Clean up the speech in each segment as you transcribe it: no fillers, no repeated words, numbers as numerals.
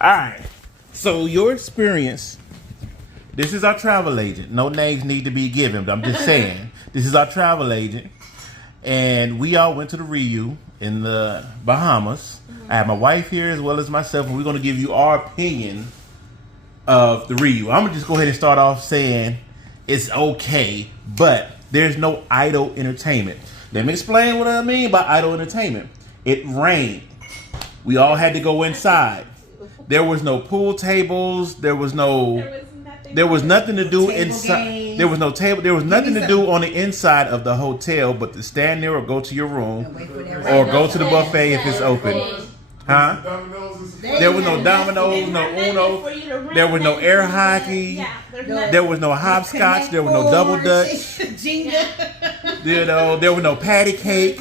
All right. So your experience. This is our travel agent. No names need to be given, but I'm just saying. This is our travel agent. And we all went to the RIU in the Bahamas. I have my wife here as well as myself, and we're going to give you our opinion of the RIU. I'm going to just go ahead and start off saying it's okay, but there's no idle entertainment. Let me explain what I mean by idle entertainment. It rained. We all had to go inside. There was no pool tables. There was nothing to do inside. There was no table. There was nothing to do on the inside of the hotel but to stand there or go to your room or go to the buffet if it's open. Huh? There was no dominoes, no Uno. There was no air hockey. There was no hopscotch. There was no double dutch. You know, there was no patty cake.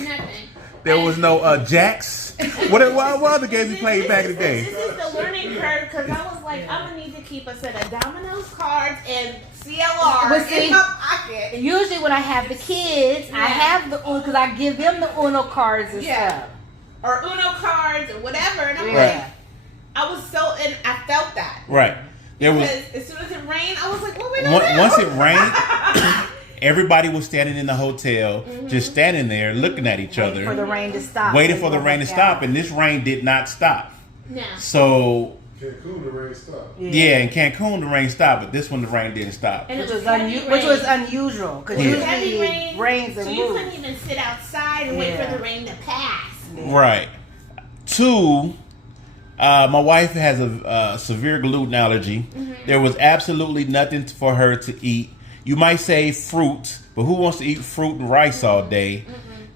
There was no jacks. What other games we played back in the day? This is the learning curve because I was like, I'm gonna need to keep a set of dominoes cards and CLR in my pocket. Usually when I have the kids, I have the Uno because I give them the Uno cards and stuff. Or Uno cards or whatever. And I'm Right. like, I felt that. Right. Because as soon as it rained, I was like, what we gonna do? Once it rained, everybody was standing in the hotel, just standing there looking at each other. Waiting for the rain to stop. Waiting for the rain to stop, and this rain did not stop. Yeah. So Cancun, the rain stopped. yeah, in Cancun the rain stopped, but this one the rain didn't stop. And Which was unusual because usually heavy it rain, rains and so you moves. couldn't even sit outside and wait for the rain to pass. Right. Two, my wife has a severe gluten allergy. There was absolutely nothing for her to eat. You might say fruit, but who wants to eat fruit and rice all day?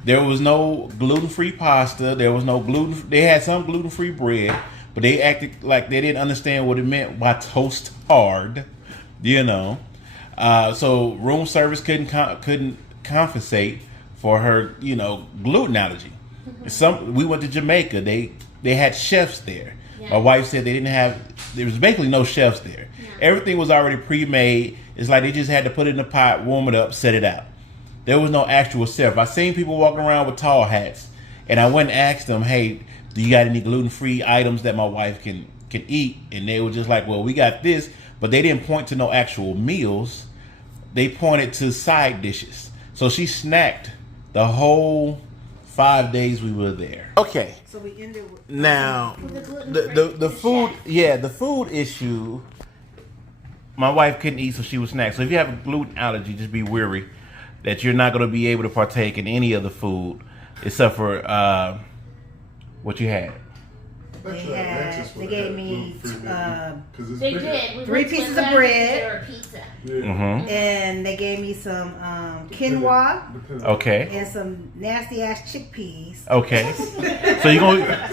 There was no gluten-free pasta. There was no gluten. They had some gluten-free bread, but they acted like they didn't understand what it meant by toast hard. You know, so room service couldn't compensate for her, you know, gluten allergy. We went to Jamaica. They had chefs there. Yeah. My wife said there was basically no chefs there. Yeah. Everything was already pre-made. It's like they just had to put it in the pot, warm it up, set it out. There was no actual chef. I seen people walking around with tall hats, and I went and asked them, "Hey, do you got any gluten-free items that my wife can eat?" And they were just like, "Well, we got this," but they didn't point to no actual meals. They pointed to side dishes. So she snacked the whole 5 days we were there. Okay. So we ended with Now the food, the food issue. My wife couldn't eat, so she was snack. So if you have a gluten allergy, just be wary that you're not going to be able to partake in any of the food except for what you had. They gave me They did. 3 pieces of bread. Pizza. And they gave me some quinoa. Okay. And some nasty ass chickpeas. Okay. So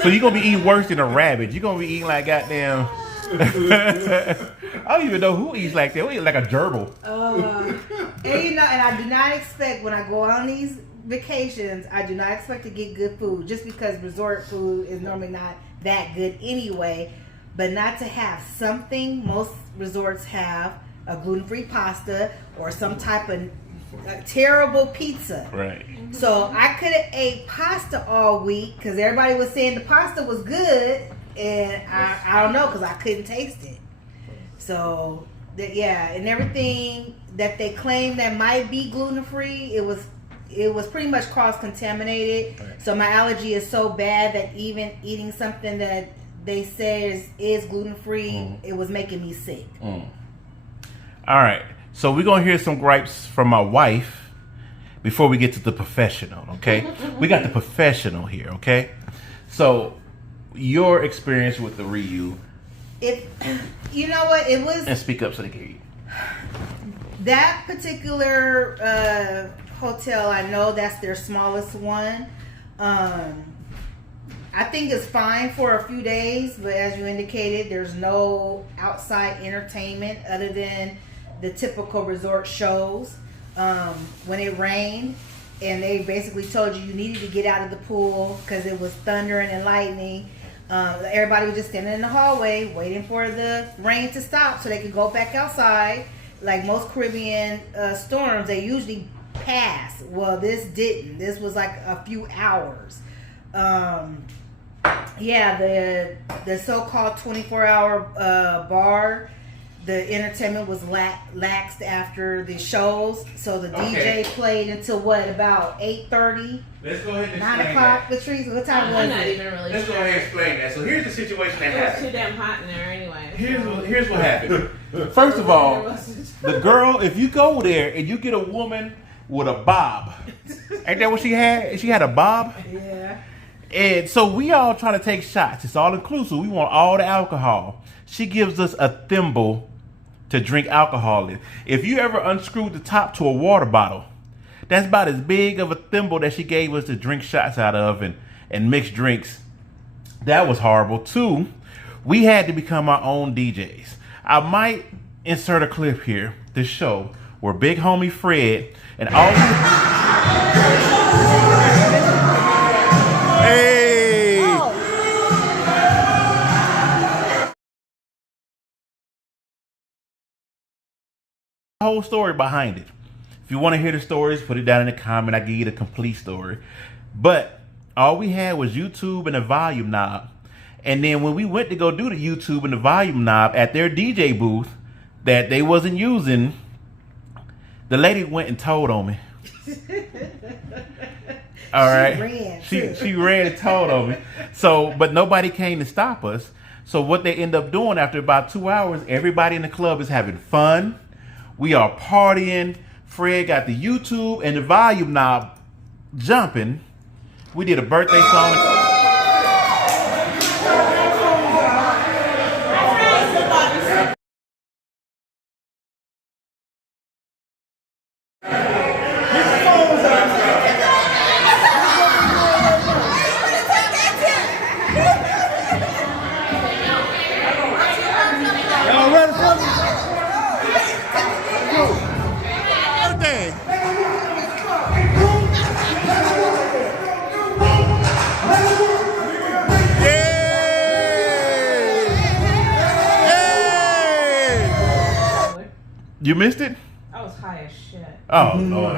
you're gonna be eating worse than a rabbit. You're gonna be eating like goddamn. I don't even know who eats like that. We eat like a gerbil. And you know, and I do not expect when I go on these vacations, I do not expect to get good food just because resort food is normally not that good anyway. But not to have something, most resorts have a gluten-free pasta or some type of terrible pizza. Right. So I could have ate pasta all week because everybody was saying the pasta was good, and I don't know because I couldn't taste it. So and everything that they claim that might be gluten-free, it was pretty much cross-contaminated. Right. So my allergy is so bad that even eating something that they say is gluten-free, it was making me sick. All right. So we're going to hear some gripes from my wife before we get to the professional, okay? We got the professional here, okay? So your experience with the RIU. You know what? It was... And speak up so they can hear you. That particular hotel, I know that's their smallest one. I think it's fine for a few days, but as you indicated, there's no outside entertainment other than the typical resort shows. When it rained, and they basically told you needed to get out of the pool because it was thundering and lightning. Everybody was just standing in the hallway waiting for the rain to stop so they could go back outside. Like most Caribbean storms, they usually pass. Well, this didn't. This was like a few hours. Yeah, the so-called 24-hour bar, the entertainment was laxed after the shows. So the DJ played until what, about 8:30? Let's go ahead and 9 explain o'clock, that. Patrice? What time I'm was not it? even really Let's go sure. ahead and explain that. So here's the situation that It was happened. too damn hot in there anyway. Here's what happened. First of all, the girl, if you go there and you get a woman with a bob, ain't that what she had? She had a bob? Yeah. And so we all trying to take shots. It's all inclusive. We want all the alcohol. She gives us a thimble to drink alcohol in. If you ever unscrewed the top to a water bottle, that's about as big of a thimble that she gave us to drink shots out of and mix drinks. That was horrible. 2, we had to become our own DJs. I might insert a clip here, this show, where big homie Fred and all Hey! Oh. Whole story behind it. If you want to hear the stories, put it down in the comment. I give you the complete story. But all we had was YouTube and a volume knob. And then when we went to go do the YouTube and the volume knob at their DJ booth that they wasn't using, the lady went and told on me. All right. She ran and told on me. So, but nobody came to stop us. So what they end up doing after about 2 hours, everybody in the club is having fun. We are partying. Fred got the YouTube and the volume knob jumping. We did a birthday song. You missed it? I was high as shit. Oh, Lord.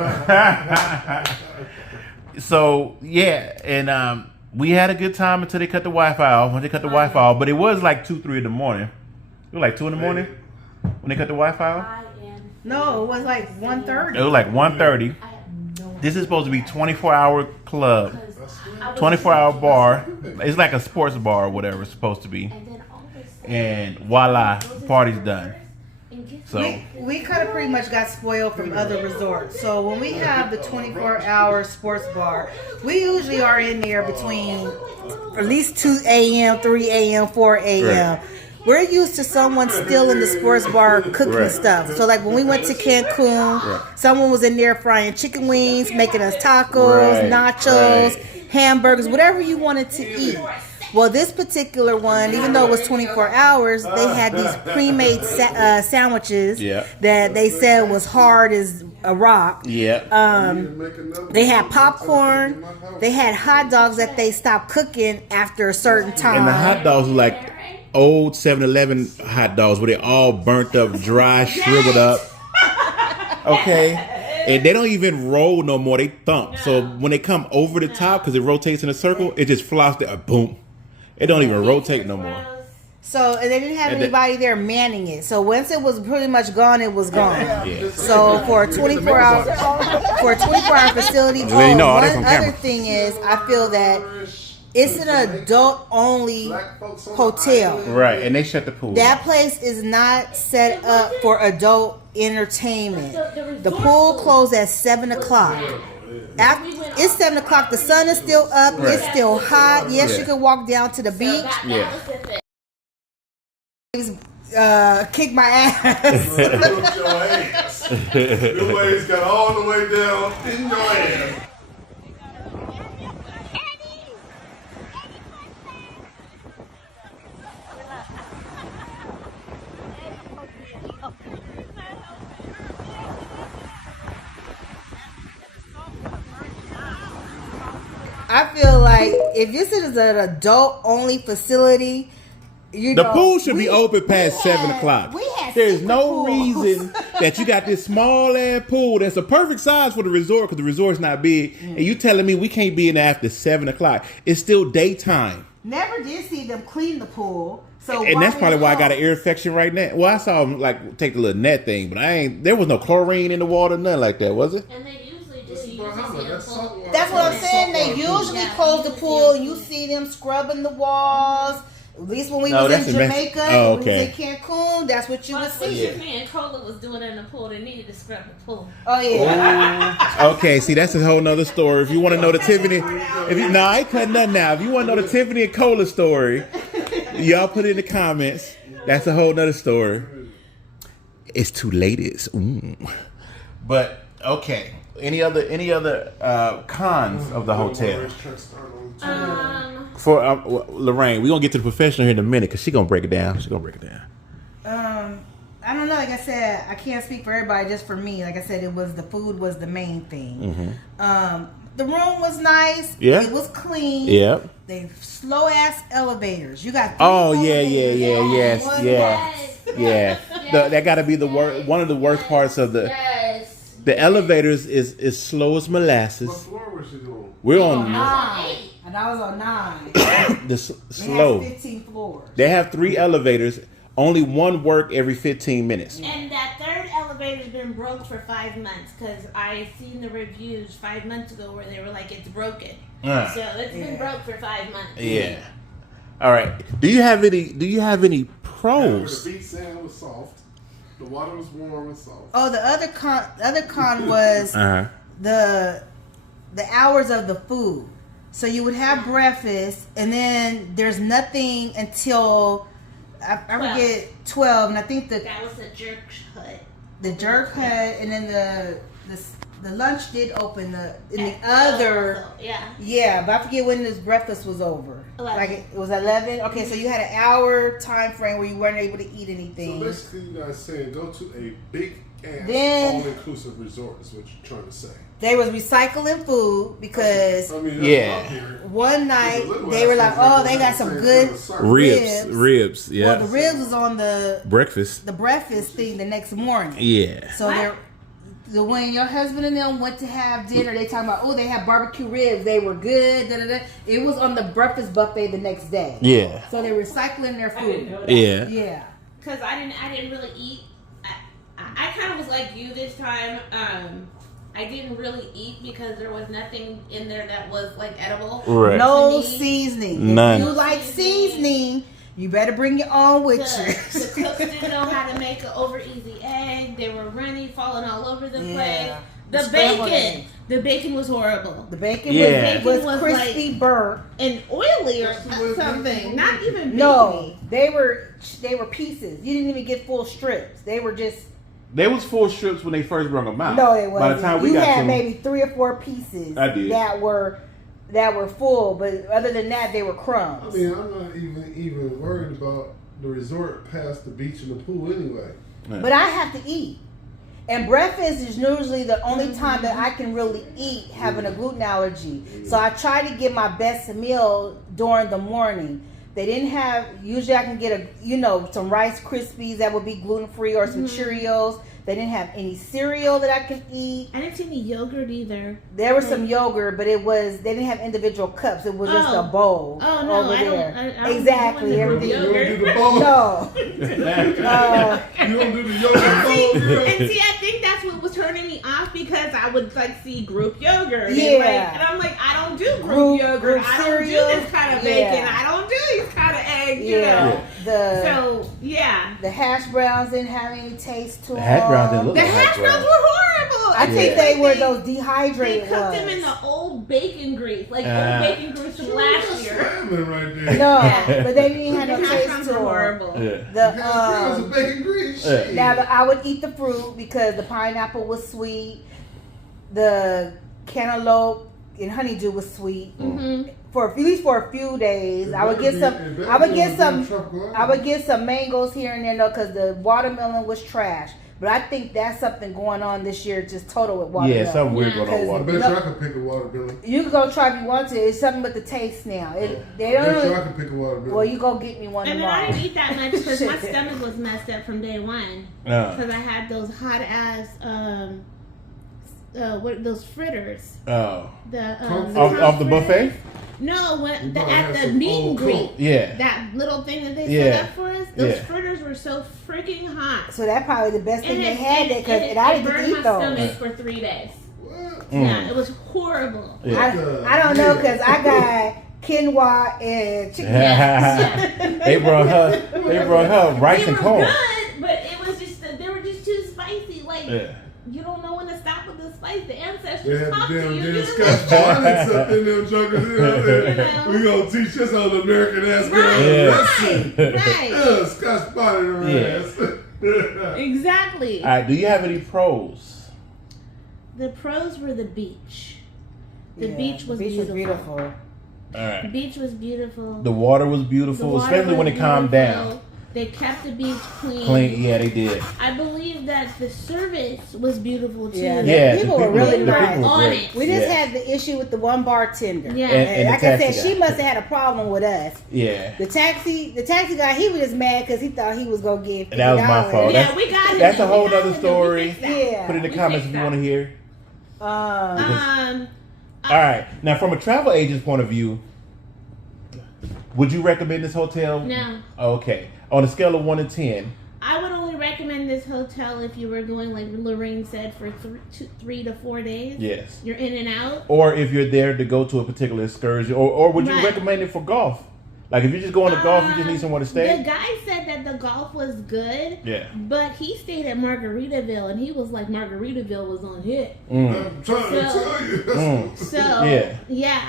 So, yeah, and we had a good time until they cut the Wi-Fi off. When they cut the Wi-Fi off, but it was like 2, 3 in the morning. It was like 2 in the morning when they cut the Wi-Fi off? No, it was like 1:30. It was like 1:30. This is supposed to be 24-hour club, 24-hour bar. It's like a sports bar or whatever it's supposed to be. And voila, party's done. So We kind of pretty much got spoiled from other resorts. So when we have the 24-hour sports bar, we usually are in there between at least 2 a.m., 3 a.m., 4 a.m. Right. We're used to someone still in the sports bar cooking stuff. So like when we went to Cancun, someone was in there frying chicken wings, making us tacos, nachos, hamburgers, whatever you wanted to eat. Well, this particular one, even though it was 24 hours, they had these pre-made sandwiches that they said was hard as a rock. They had popcorn. They had hot dogs that they stopped cooking after a certain time. And the hot dogs were like old 7-Eleven hot dogs where they're all burnt up, dry, shriveled up. Okay? And they don't even roll no more. They thump. So when they come over the top, because it rotates in a circle, it just flops there. Boom. It don't even rotate no more. So, and they didn't have anybody there manning it. So once it was pretty much gone, it was gone. So for a 24-hour facility, one other thing is, I feel that it's an adult-only hotel. Right, and they shut the pool. That place is not set up for adult entertainment. The pool closed at 7 o'clock. After, it's 7 o'clock. The sun is still up. Right. It's still hot. Yes, you can walk down to the beach. Kick my ass. Whooped your ass. Your legs got all the way down in your ass. I feel like if this is an adult-only facility, the pool should be open past 7 o'clock. There's no reason that you got this small ass pool that's a perfect size for the resort because the resort's not big, and you telling me we can't be in there after 7 o'clock. It's still daytime. Never did see them clean the pool. So And that's probably why I got an an ear infection right now. Well, I saw him like take the little net thing, but there was no chlorine in the water, nothing like that, was it? And they usually do. This is You Bahamas. usually see That's them saltwater. That's what I'm saying. They Saltwater pool. usually Yeah, close the usually pool. see You them. see them scrubbing the walls. At least when we No, was that's in in Mex- Jamaica, Oh, when we okay. was in Cancun, that's what you would What see. Tiffany and Cola was doing in the pool, they needed to scrub the pool. Oh yeah. Okay, see, that's a whole nother story. If you want to know the Tiffany, I ain't cutting nothing now. If you want to know the Tiffany and Cola story, y'all put it in the comments. That's a whole nother story. It's two ladies. But okay, any other cons of the hotel? For Lorraine, we're gonna get to the professional here in a minute because she's gonna break it down. I don't know. Like I said, I can't speak for everybody. Just for me, like I said, the food was the main thing. The room was nice. Yeah. It was clean. Yep. They slow ass elevators. You got. 3 Oh elevators. yes. That got to be the one of the worst parts of the. Yes. The elevators is slow as molasses. What floor was she doing? We're on 9, and I was on 9. the They slow. had 15 floors. They have 3 elevators. Only one work every 15 minutes. And that third elevator's been broke for 5 months because I seen the reviews 5 months ago where they were like, it's broken. So it's been broke for 5 months. Yeah. All right. Do you have any pros? The beach sand was soft. The water was warm and soft. Oh, the other con was the hours of the food. So you would have breakfast, and then there's nothing until I forget 12, and I think That was a jerk hut. the jerk hut, and then the lunch did open in the At other. 12 also, yeah. Yeah, but I forget when this breakfast was over. 11. Like it was 11. Okay, so you had an hour time frame where you weren't able to eat anything. So basically, you guys saying go to a big ass Then- all-inclusive resort is what you're trying to say. They was recycling food because I mean, that's Yeah. what I'm hearing. one night It's a little they were like, ass "Oh, thing, they got but some that's good the same kind of ribs." Ribs. Yeah. Well, the ribs was on the Breakfast. breakfast thing the next morning. Yeah. So when your husband and them went to have dinner, they talking about, oh, they had barbecue ribs. They were good. Da, da, da. It was on the breakfast buffet the next day. Yeah. So they're recycling their food. Yeah. Yeah. Because I didn't really eat. I kind of was like you this time. I didn't really eat because there was nothing in there that was like edible. Right. No To me, seasoning. None. If you like seasoning, you better bring your own with you. The cooks didn't know how to make an over easy egg. They were runny, falling all over the place. The Scrambled bacon. egg. The bacon was horrible. The bacon Yeah. was was crispy, burnt. And oily or something. Not even bacon. No, they were pieces. You didn't even get full strips. They were just They was 4 strips when they first brought them out. no. They wasn't. By the time we you got had to maybe 3 or 4 pieces I did. that were full, but other than that, they were I crumbs. mean, I'm not even worried about the resort past the beach and the pool anyway. But I have to eat. And breakfast is usually the only time that I can really eat having a gluten allergy. So I try to get my best meal during the morning. They didn't have, usually I can get some Rice Krispies that would be gluten free or some Cheerios. They didn't have any cereal that I could eat. I didn't see any yogurt either. There was some yogurt, but they didn't have individual cups. It was just a bowl Oh no, over I there. don't Exactly, do everything. You don't yogurt. do the bowl. No. You don't do the yogurt bowl, girl. And see, I think that's what was turning me off because I would see group yogurt. Yeah. And I'm like, I don't do Group yogurt. group I don't cereal. do this kind of Yeah. bacon. I don't do these kind of eggs. You know. So yeah. The hash browns didn't have any taste to them. hash browns didn't look The like hash browns were horrible. I think Yeah. they were those They dehydrated cooked them ones. in the old bacon grease, like old bacon grease from last year. Scrambling right there. No, but they didn't have The no hash taste browns to were them. horrible. Yeah. That was a bacon grease. Yeah. Shit. Now I would eat the fruit because the pineapple was sweet, the cantaloupe and honeydew was sweet. Mm-hmm. At least for a few days, I would get some mangoes here and there though, because the watermelon was trash. But I think that's something going on this year, just total with watermelon. Yeah, something weird Yeah. going on I with bet water. you I can pick a watermelon. You can go try if you want to. It's something with the taste now. They I bet you I don't. can pick a watermelon. Well, you go get me one And then I tomorrow. didn't eat that much because my stomach was messed up from day one. Because I had those hot ass, those fritters. Oh. The Kung fu? Off the buffet? No, We when probably at had the some meet and old greet, coat. Yeah. that little thing that they Yeah. set up for us, those Yeah. fritters were so freaking hot. So that's probably the best thing And they had there because it I didn't burned get to my eat those. stomach for 3 days. What? Yeah, it was horrible. Yeah. I don't know because I got quinoa and chicken. They brought her rice They and were corn. good, but it was just they were just too spicy. Like Yeah. you don't know when to stop with the spice. The They ancestors had talk the to damn you. damn You Scotch don't bonnets up in them jokers. You know what I'm saying? We gonna teach us on American ass girl Yeah. lesson. right. Scotch bonnet in her ass. Exactly. All right. Do you have any pros? The pros were the beach. The Yeah, beach was beautiful. All right. The beach was beautiful. The water was The beautiful, water especially when was it calmed beautiful. down. They kept the beach clean. Clean. Yeah, they did. I believe that the service was beautiful too. Yeah, Yeah, people the were really the nice. people were On great. it. We just Yeah. had the issue with the one bartender. Yeah. And Like the I said, taxi she guy. must have had a problem with us. Yeah. The taxi guy, he was just mad because he thought he was gonna get $50. That was my fault. Yeah, we got him. That's a We whole got nother him. We story. fixed that. Yeah. Put in the We comments if fixed you that. want to hear. Um, All right. Now, from a travel agent's point of view, would you recommend this hotel? no. Okay. On a scale of 1 to 10. I would only recommend this hotel if you were going, like Lorraine said, for 3 to 4 days. Yes. You're in and out. Or if you're there to go to a particular excursion, or would you Right. recommend it for golf? Like if you're just going to golf, you just need somewhere to The stay. guy said that the golf was good. Yeah. But he stayed at Margaritaville, and he was like, Margaritaville was on hit. Mm. I'm trying to So- tell you. Mm. So Yeah.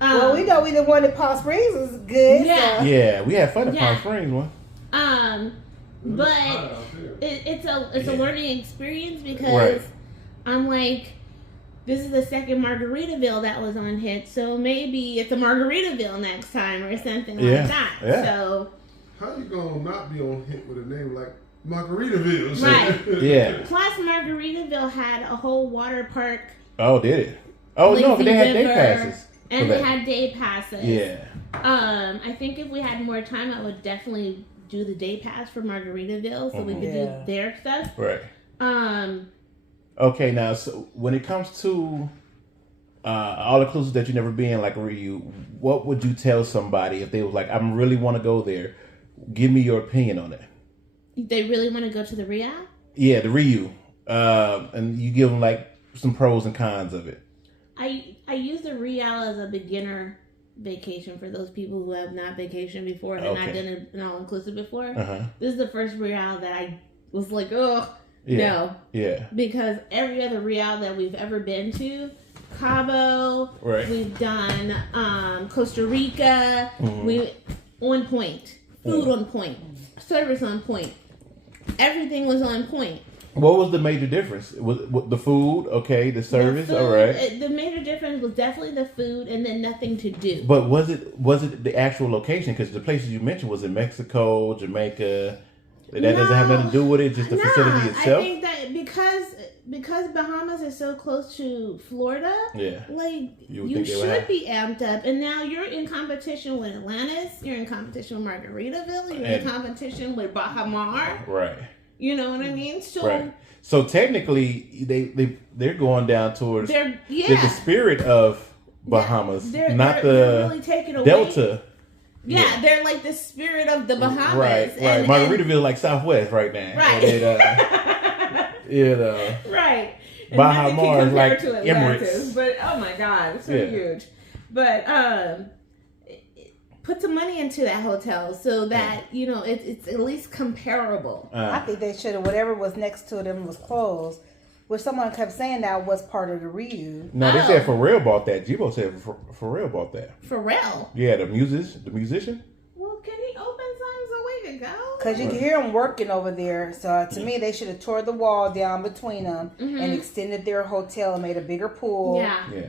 Well, we know we the one in Palm Springs was good. Yeah. So. Yeah, we had fun at Yeah. Palm Springs one. But Hot out there. it's a Yeah. learning experience because Right. I'm like, this is the second Margaritaville that was on hit, so maybe it's a Margaritaville next time or something Yeah. like that. Yeah. So How you gonna not be on hit with a name like Margaritaville? Right. Yeah. plus Margaritaville had a whole water park. Oh, did it? Oh no, but Lazy they had day River, passes. And for they that. had day passes. Yeah. I think if we had more time, I would definitely do the day pass for Margaritaville so we could Yeah. do their stuff. Right. Um, Okay, now so when it comes to all inclusive that you never been, like RIU, what would you tell somebody if they was like, I really want to go there? Give me your opinion on it. they really want to go to the RIU. Yeah, the RIU, and you give them like some pros and cons of it. I use the RIU as a beginner vacation for those people who have not vacationed before and Okay. not done an all-inclusive before. Uh-huh. This is the first RIU that I was like, oh, Yeah. no. Yeah. Because every other RIU that we've ever been to, Cabo, Right. we've done Costa Rica, Mhm. we on point, food on point, service on point, everything was on point. What was the major difference? Was the food, okay, the service, The food, all right. The major difference was definitely the food and then nothing to do. But was it the actual location? Because the places you mentioned was in Mexico, Jamaica. That doesn't have nothing to do with it. Just the facility itself. I think that because Bahamas is so close to Florida, Yeah. like You would you think they would should have- be amped up. And now you're in competition with Atlantis. You're in competition with Margaritaville. You're in And- competition with Bahamian. Right. You know what I mean? So Right. So technically, they're going down towards they're the spirit of Bahamas, not they're the really taking away. Delta. Yeah, Yeah. they're like the spirit of the Bahamas. Right. And, Margaritaville like Southwest right now. Right. And, right. And Baja nothing can Mars compare like to Atlantis, Emirates. but oh my god, it's so Yeah. huge. But put some money into that hotel so that it's at least comparable. I think they should have, whatever was next to them was closed. Which someone kept saying that was part of the RIU. no, they Oh. said Pharrell bought that. Jibo said Pharrell bought that. Pharrell. Yeah, the musician. Well, can he open something so we can go? Because you can hear them working over there. So to me, they should have tore the wall down between them and extended their hotel and made a bigger pool. Yeah. Yeah.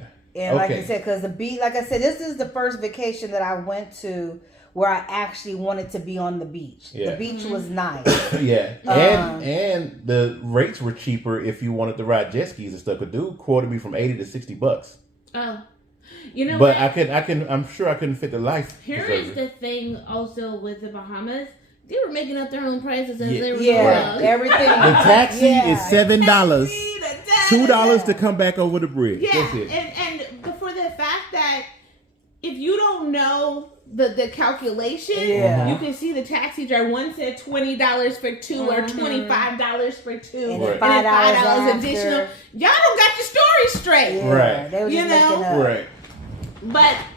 And like Okay. I said, because the beach, like I said, this is the first vacation that I went to where I actually wanted to be on the beach. Yeah. The beach was nice. Yeah, and the rates were cheaper if you wanted to ride jet skis and stuff. A dude quoted me from $80 to $60. Oh, you know But what? I'm sure I couldn't fit the life. Here preserver. is the thing also with the Bahamas. They were making up their own prices as they were Yeah, going. everything. The taxi Yeah. is $7. Taxi, the taxi. $2 to come back over the bridge. Yeah, That's it. and for the fact that if don't know the calculation, Yeah. you can see the taxi driver. One said $20 for two or $25 for two, And and then then $5 $5 additional. after. Y'all don't got your story straight. Yeah, Right. They were You just know? making up. Right.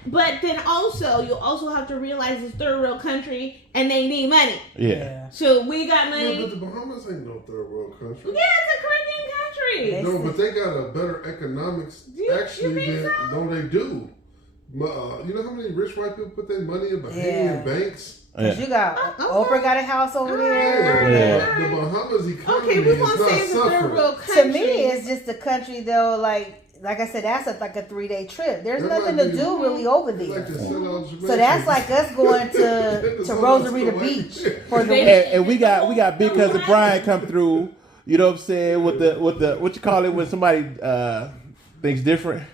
But then also you also have to realize it's third world country and they need money. Yeah. So we got No, money. but the Bahamas ain't no third world country. Yeah, it's a Caribbean country. No, but they got a better economics. You Actually, think than so? no, they do. You know how many rich white people put their money in Bahamian banks? Cause you got Oh, okay. Oprah got a house over there. Yeah. The Bahamas economy Okay, we is won't not say it's a third suffering. world To country. me, it's just a country though. Like I said, that's like a 3-day trip. There's That nothing might to be- do really over They like there. to sell out Jamaica. So that's like us going to Rosarita Beach for the And we got big cousin Brian come through. You know what I'm saying? With the what you call it when somebody thinks different.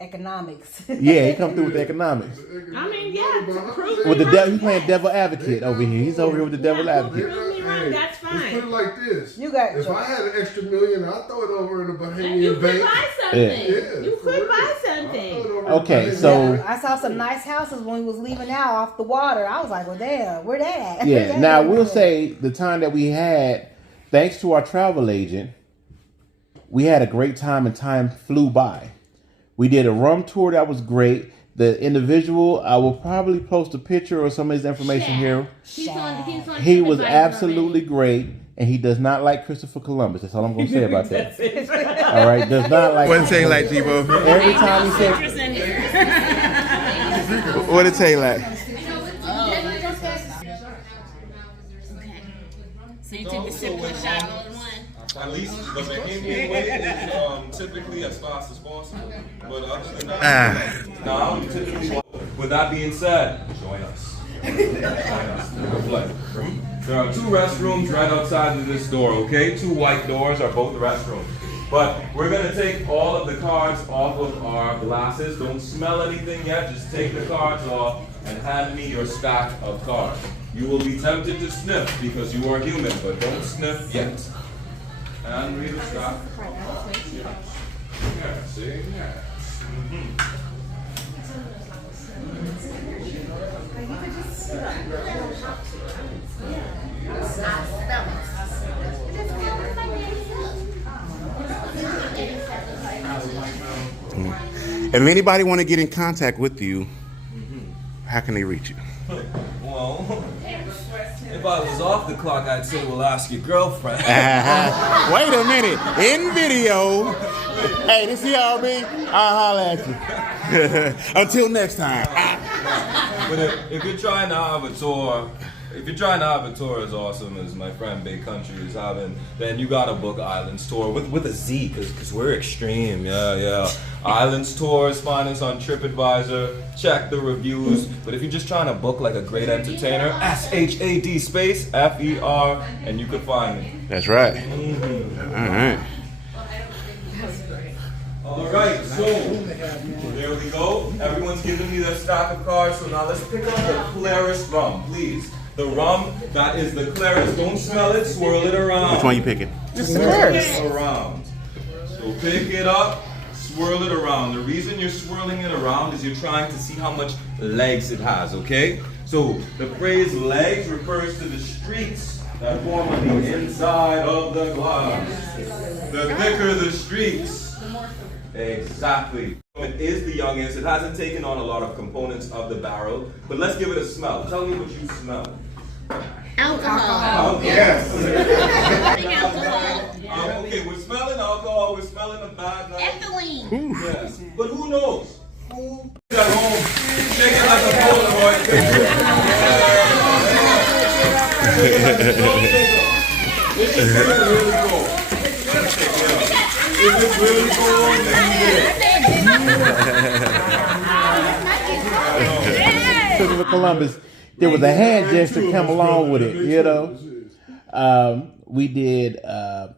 economics. Yeah, he come through with the economics. I mean, yeah, prove With the me devil, he's wrong. playing devil advocate over here. He's over here with the devil advocate. Prove me wrong, that's Let's put it fine. like this. You got If your- I had an extra million, I'd throw it over in a And you Bahamian could bank. buy something. Yeah, You for could real. buy I'd throw something. it over in a Okay, Bahamian so- bank. I saw some nice houses when we was leaving out off the water. I was like, well, damn, where that at? Where's Yeah. that Now at? we'll say the time that we had, thanks to our travel agent, we had a great time and time flew by. We did a rum tour that was great. The individual, I will probably post a picture or some of his information here. He's on He was TripAdvisor absolutely great, and he does not like Christopher Columbus. That's all I'm going to say about that. All right, does not like. What it say like, Debo? Every time he said, what it say like? So you take the sip and shot all in one. At least the Bahamian way is typically as fast as possible. But other than that, now typically. With that being said, join us. Join us. There are 2 restrooms right outside of this door, okay? 2 white doors are both restrooms. But we're gonna take all of the cards off of our glasses. Don't smell anything yet, just take the cards off and hand me your stack of cards. You will be tempted to sniff because you are human, but don't sniff yet. And read the stack. Yeah, see? Yeah. If anybody want to get in contact with you, how can they reach you? Well, if I was off the clock, I'd say, well, ask your girlfriend. Wait a minute. In video. Hey, this is RB. I'll holler at you. Until next time. But if you're trying to have a tour, as awesome as my friend Big Country is having, then you gotta book Islands Tour with a Z, because we're extreme. Yeah. Islands Tours, find us on TripAdvisor, check the reviews. But if you're just trying to book like a great entertainer, SHAD space FER, and you can find me. That's right. All right. All right, so there we go. Everyone's giving me their stack of cards, so now let's pick up the clearest rum, please. The rum that is the clearest. Don't smell it, swirl it around. Which one you picking? Swirl it around. So pick it up, swirl it around. The reason you're swirling it around is you're trying to see how much legs it has, okay? So the phrase legs refers to the streaks that form on the inside of the glass. The thicker the streaks. Exactly. It is the youngest. It hasn't taken on a lot of components of the barrel, but let's give it a smell. Tell me what you smell. Alcohol. Yes. Alcohol. Okay, we're smelling alcohol. We're smelling a bad night. Ethylene. Yes, but who knows? Who at home? Shake it like a Polaroid picture. This is really cool. If it's really cool, then Christopher Columbus, there was a hand gesture come along with it, you know. We did The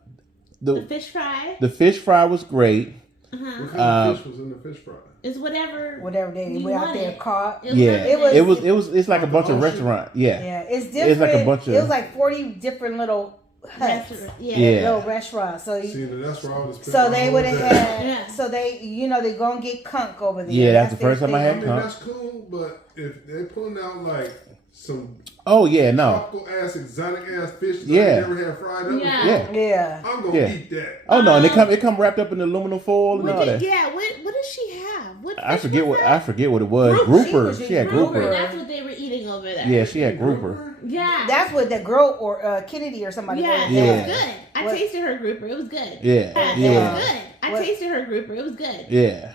fish fry the fish fry was great. What kind of fish was in the fish fry? is whatever. Whatever they you went out there wanted. caught. Yeah, It was- it's like a bunch of restaurant. Yeah, Yeah, it's different. It's like a bunch of. It was like 40 different little huts. Yeah. Little restaurants. So See, that's where I was. so they would have had. Yeah. So they, they're gonna get kunk over there. Yeah, that's the their first time I thing. had I mean, Huh? that's cool, but if they're pulling out like some Oh yeah, no. tropical ass, exotic ass fish that Yeah. I never had fried up Yeah. before, Yeah. Yeah. I'm gonna Yeah. eat that. Oh no, and it come wrapped up in aluminum foil and What all did, that. yeah, what does she have? What I fish forget was what that? it was. Grouper. She She had was eating grouper. That's what they were eating over there. Yeah, she had grouper. Yeah. That's what the girl or Kennedy or somebody. Yeah, was. it Yeah. was good. I What- tasted her grouper. It was good. Yeah, It yeah, was good. I What- tasted her grouper. It was good. yeah.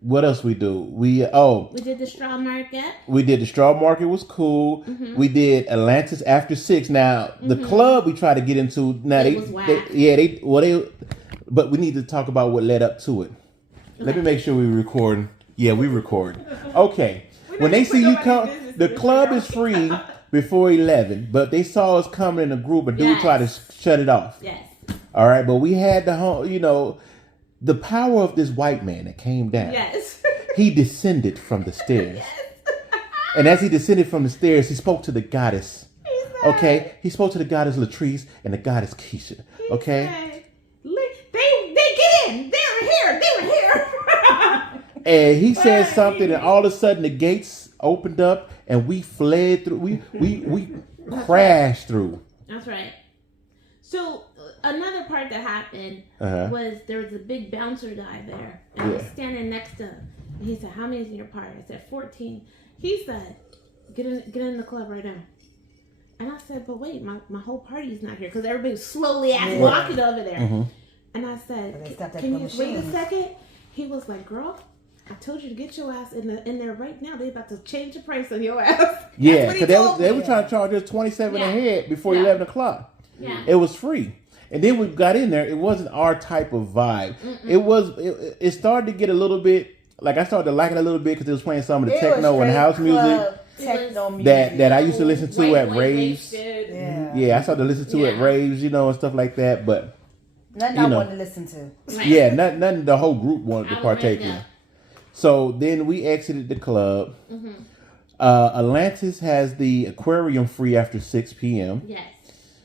What else we do? We did the straw market. We did the straw market was cool. Mm-hmm. We did Atlantis after 6. Now the club we tried to get into. Now It was whack. but we need to talk about what led up to it. Let me make sure we recording. Yeah, we recording. Okay. When they see you come, the club is free before 11. But they saw us coming in a group, a dude Yes. tried to shut it off. Yes. All right, but we had the power of this white man that came down. Yes. He descended from the stairs. And as he descended from the stairs, he spoke to the goddess. Okay? He spoke to the goddess Latrice and the goddess Keisha. Okay? They get in. They were here. They were here. And he said something, and all of a sudden the gates opened up and we fled through. We crashed through. That's right. So another part that happened was there was a big bouncer guy there, and I was standing next to him. And he said, "How many is in your party?" I said, 14. He said, "Get in the club right now." And I said, "But wait, my whole party's not here because everybody's slowly walking over there." Mm-hmm. And I said, They stopped at "Can the you wait a machines. second?" He was like, "Girl, I told you to get your ass in there right now. They about to change the price on your ass." Yeah, what he because told they me. were trying to charge us $27 Yeah. a head before Yeah. 11 o'clock. Yeah. It was free. And then we got in there. It wasn't our type of vibe. It started to get a little bit, like I started to like it a little bit because it was playing some of the It was techno and straight house music club techno music. that I used to listen to at raves. Yeah. Yeah, I started to listen to at Yeah. raves, and stuff like that. But Nothing you I know. wanted to listen to. yeah, nothing the whole group wanted to I would partake make in. that. So then we exited the club. Atlantis has the aquarium free after 6 p.m. Yes.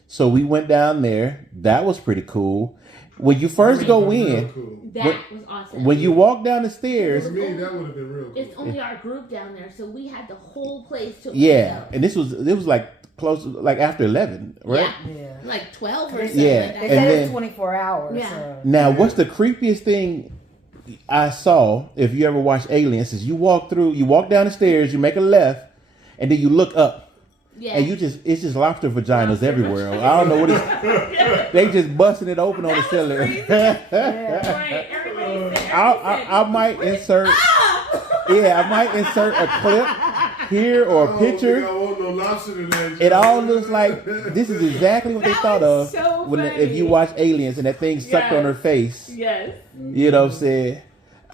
So we went down there. That was pretty cool. When you first go Real in, cool. That was awesome. when you walk down the stairs, For me, that would have been real cool. It's only our group down there, so we had the whole place to yeah, ourselves. and it was like close, like after 11, right? Yeah. Like 12 or They something Yeah, like They that. and said then- it's 24 hours. Yeah. So. Now, what's the creepiest thing I saw? If you ever watch Aliens, is you walk down the stairs, you make a left, and then you look up. Yeah. And it's just lobster vaginas everywhere. I don't know what it's. They just busting it open on the ceiling. Right, everybody said, I might insert. Yeah, I might insert a clip here or a I don't picture. think I want no lobster in that. It all looks like this is exactly what they That thought was of so when funny. if you watch Aliens and that thing sucked on her face. Yes. You know what I'm saying?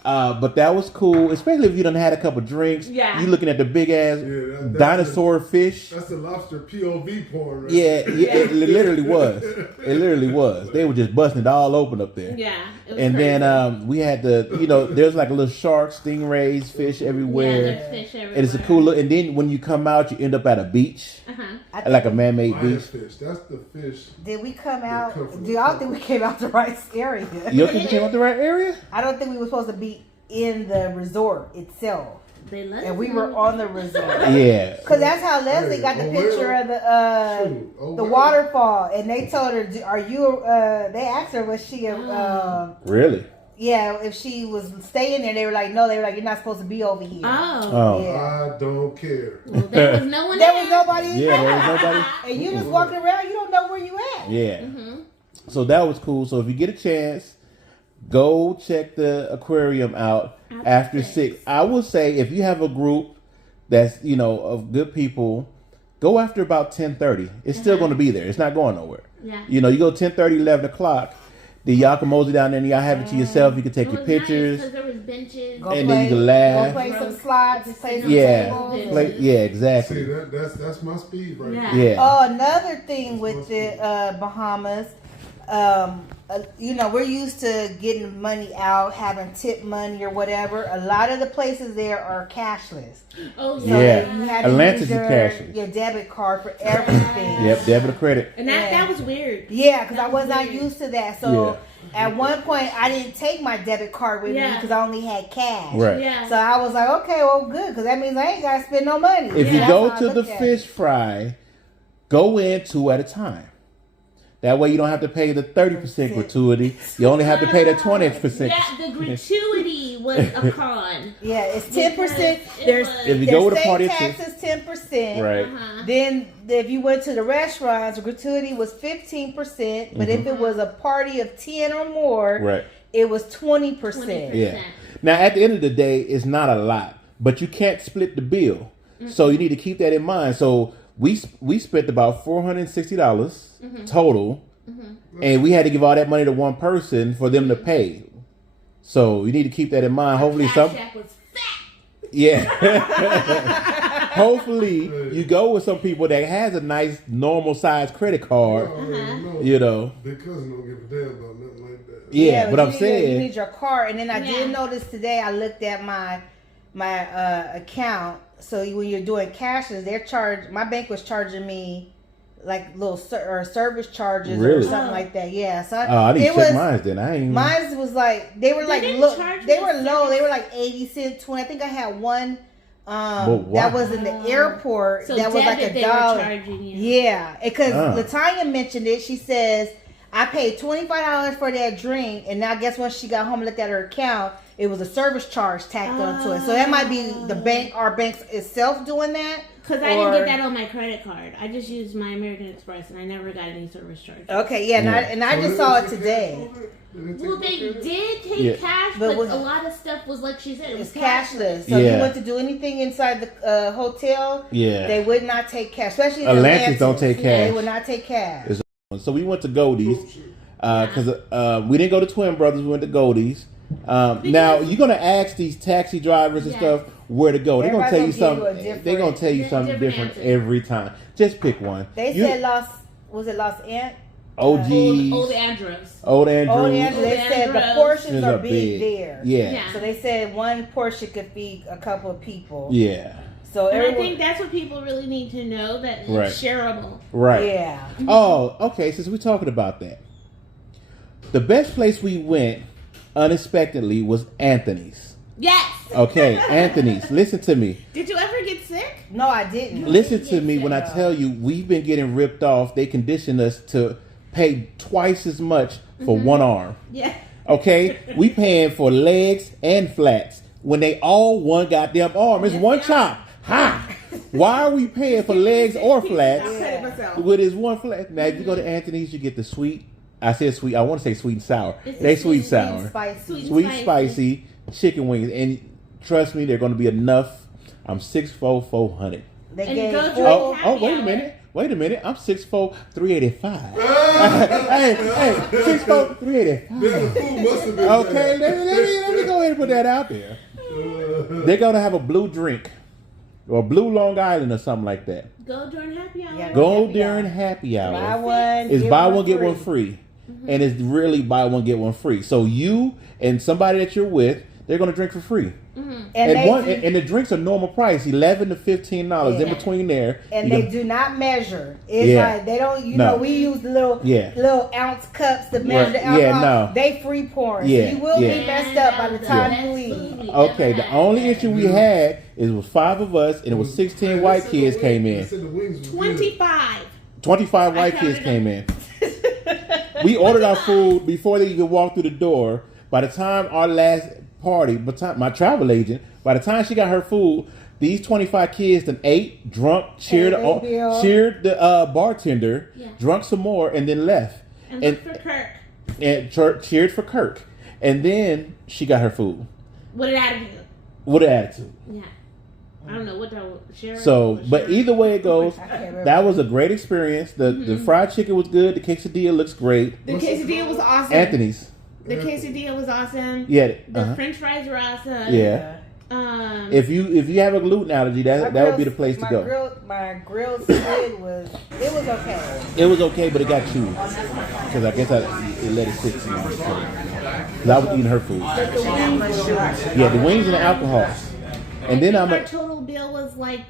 But that was cool, especially if you done had a couple drinks. Yeah. You looking at the big ass that's dinosaur fish. That's the lobster POV porn, right? Yeah, it literally was. It literally was. They were just busting it all open up there. Yeah. It was And crazy. then we had there's like a little sharks, stingrays, fish yeah, everywhere. there's fish everywhere. And it's a cool look. And then when you come out, you end up at a beach, like a man-made Lion's beach. fish. That's the fish. Did we come out? come from Do y'all think we came out the right area? You don't think you came out the right area? I don't think we were supposed to be in the resort itself. They let And us we know. were on the resort. Yeah. Because that's how Leslie got the Oh, picture well. of the Shoot. Oh, the well. waterfall, and they told her, "Are you?" They asked her, "Was she?" Really? Yeah, if she was staying there, they were like, "No." They were like, "You're not supposed to be over here." Oh. Oh. Yeah. I don't care. Well, there was no one There there. was nobody in Yeah, there. there was nobody. And you just walking around, you don't know where you at. Yeah. So that was cool. So if you get a chance, go check the aquarium out after 6. I would say if you have a group that's of good people, go after about 10:30. It's still going to be there. It's not going nowhere. Yeah. You go 10:30, 11 o'clock. Then y'all can mosey down there and y'all have it to yourself. You can take It your was nice pictures. 'cause there was benches. Go And then you can laugh. Go play some slots, play some Yeah. tables. Yeah, See, exactly. that's my speed right Yeah. there. Yeah. Oh, another thing with the Bahamas, we're used to getting money out, having tip money or whatever. A lot of the places there are cashless. Oh So yeah. you had to Atlantis use is cashless. your debit card for everything. Yep, debit or credit. And that was weird. Yeah, because I That was not weird. used to that. So at one point, I didn't take my debit card with me Yeah. because I only had cash. Right. Yeah. So I was like, okay, well, good, because that means I ain't got to spend no money. If you That's go how I to the look at fish it. fry, go in 2 at a time. That way you don't have to pay the 30% gratuity. You only have to pay the 20%. Yeah, the gratuity was a con. Yeah, it's 10%. Because There's it was- If you go with a state party of taxes 10%. Right. Uh-huh. Then if you went to the restaurants, the gratuity was 15%. But if it was a party of 10 or more, Right. it was 20%. 20%. Yeah. Now, at the end of the day, it's not a lot, but you can't split the bill. So you need to keep that in mind. So we spent about $460 total, and we had to give all that money to one person for them to pay. So you need to keep that in mind. Hopefully, Cash App was fat. yeah. Hopefully, you go with some people that has a nice normal size credit card. You know. Their cousin don't give a damn about nothing like that. Yeah, but I'm you saying. need your card. And then I Yeah. did notice today. I looked at my account. So when you're doing cashless, my bank was charging me like little service charges or Really? something like that. Yeah. So Oh, I need to it check was. mine then. I ain't. Mine was like they were like didn't look. charge They me were low. service. They were like 80 cents, 20. I think I had one But why? that was in the airport. So that was like debit, $1. they were charging you. Yeah, because Ah. Latanya mentioned it. She says, I paid $25 for that drink, and now guess what? She got home and looked at her account. It was a service charge tacked onto it. So that might be the bank, our bank itself doing that. Because I didn't get that on my credit card. I just used my American Express, and I never got any service charge. Okay, yeah, and I just saw it today. Well, they did take Yeah. cash, But but was- a lot of stuff was like she said, it was It's cashless. So Yeah. you went to do anything inside the hotel, Yeah. they would not take cash, especially in Atlantis don't take Yeah, they cash. would not take cash. It's So we went to Goldie's because we didn't go to Twin Brothers. We went to Goldie's. Now you're gonna ask these taxi drivers and Yes. stuff where to go. They're gonna tell you Everybody's gonna give you a something. different- They're gonna tell you something different different answer. every time. Just pick one. They You- said was it Los Ant? OG's, Old Andros. Old Andrews. Oh, yeah, they said the Andros. portions Are are big there. Yeah. Yeah. So they said one portion could feed a couple of people. Yeah. So And I everyone, think that's what people really need to know, that it's Right. shareable. Right. yeah. Oh, okay. Since we're talking about that, the best place we went unexpectedly was Anthony's. Yes. Okay, Anthony's. Listen to me. Did you ever get sick? No, I didn't. Listen to me when I tell you we've been getting ripped off. They conditioned us to pay twice as much for one arm. Yeah. Okay, we paying for legs and flats when they all one goddamn arm. It's one chop. Ha! Why are we paying for legs or flats with his one flat? Now, if you go to Anthony's, you get the sweet. I said sweet. I want to say sweet and sour. It's They the sweet sweet sour. Spicy. Sweet spicy chicken wings, and trust me, they're going to be enough. I'm 6'4", 400. They And gave go full- drink Oh, happy wait a hour. minute. Wait a minute. I'm 6'4", 385. hey, 6'4", 385. The food must have been Okay, let me go ahead and put that out there. They're going to have a blue drink or blue Long Island or something like that. Go during happy hour. Yeah. Go Happy during hour. happy Buy hour. one. It's buy one, get one free. And it's really buy one, get one free. So you and somebody that you're with, they're going to drink for free. And the drinks are normal price, $11 to $15 in Yeah. between there. And You they can- do not measure. It's Yeah. like they don't. You No. know, we use the little ounce cups to measure the Right. Yeah, alcohol. no. They free pouring. Yeah, So you will yeah. be messed up by the time you leave. Okay, the only issue we had is it was 5 of us and it was 16 white kids came They in. said the wings was good. 25. 25 white I kids counted came in. We ordered our food before they even walked through the door. By the time our last party, my travel agent, by the time she got her food, these 25 kids then ate, drunk, cheered the bartender, drunk some more, and then left. And look for Kirk. And cheered for Kirk. And then she got her food. What an attitude. With an attitude. Yeah. I don't know what that was. Sharon? So, but either way it goes, I can't remember. that was a great experience. The fried chicken was good. The quesadilla looks great. The quesadilla was awesome. Anthony's. The quesadilla was awesome. Yeah. The French fries were awesome. Yeah. If you have a gluten allergy, that would be the place to go. My grilled squid was okay. It was okay, but it got chewy because I guess it let it sit. Because I was eating her food. Yeah, the wings and the alcohol. And then our total bill was like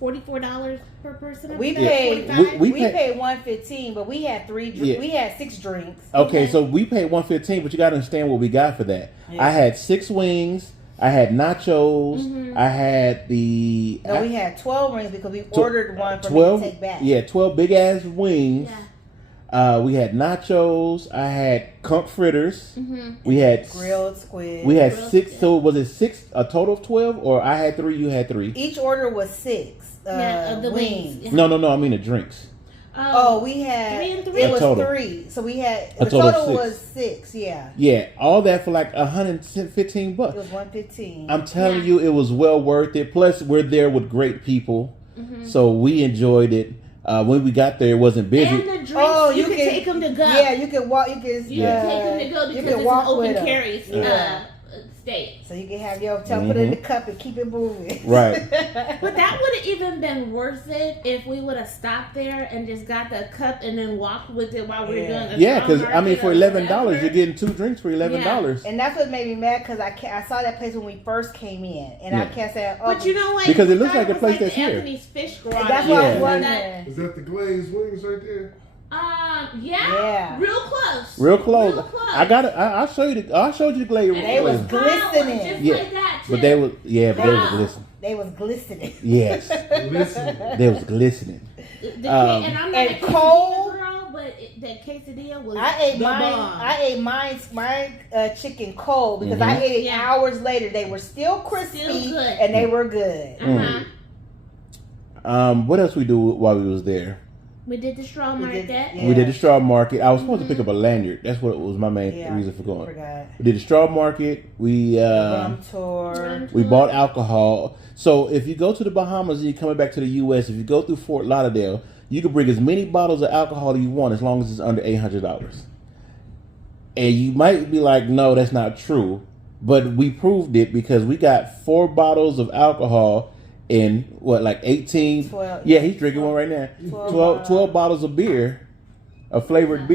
$44 per person. We paid $115, but we had we had 6 drinks. Okay, so we paid $115, but you got to understand what we got for that. Yeah. I had 6 wings. I had nachos. Mm-hmm. I had we had 12 rings because we ordered one for 12, me to take back. Yeah, 12 big ass wings. Yeah. We had nachos. I had conch fritters. Mm-hmm. We had grilled squid. We had 6. So was it 6? A total of 12, or I had 3, you had 3. Each order was 6. Of the wings. Yeah. No. I mean the drinks. We had 3 and 3. It was total. 3. So we had the total was 6. Yeah. Yeah, all that for like $115. It was $115. I'm telling you, it was well worth it. Plus, we're there with great people, so we enjoyed it. When we got there, it wasn't busy. And the drinks, you can take them to go. Yeah, you can walk. You can take them to go because it's an open carry state. So you can have your put it in the cup and keep it moving. Right. But that would have even been worth it if we would have stopped there and just got the cup and then walked with it while we were doing the because I mean, for $11, you're getting 2 drinks for $11. Yeah. And that's what made me mad because I saw that place when we first came in, and I kept saying, "Oh, but you know what? Because it looks like a place that's here." Anthony's Fish Garage. That's what I was wondering. Is that the glazed wings right there? Yeah. Real close. I'll show you I showed you the glazed. They was glistening. Just like that too. But they was glistening. They was glistening. Yes. They was glistening. And I'm not a cold girl, but that quesadilla was. I ate my chicken cold because I ate it hours later. They were still crispy and they were good. What else we do while we was there? We did the straw market. We did the straw market. I was supposed to pick up a lanyard. That's what was my main reason for going. We did the straw market. We rum tour. We bought alcohol. So if you go to the Bahamas and you're coming back to the U.S., if you go through Fort Lauderdale, you can bring as many bottles of alcohol as you want as long as it's under $800. And you might be like, no, that's not true. But we proved it because we got 4 bottles of alcohol in 18? 12. Yeah, he's drinking one right now. 12 bottles of beer, a flavored beer.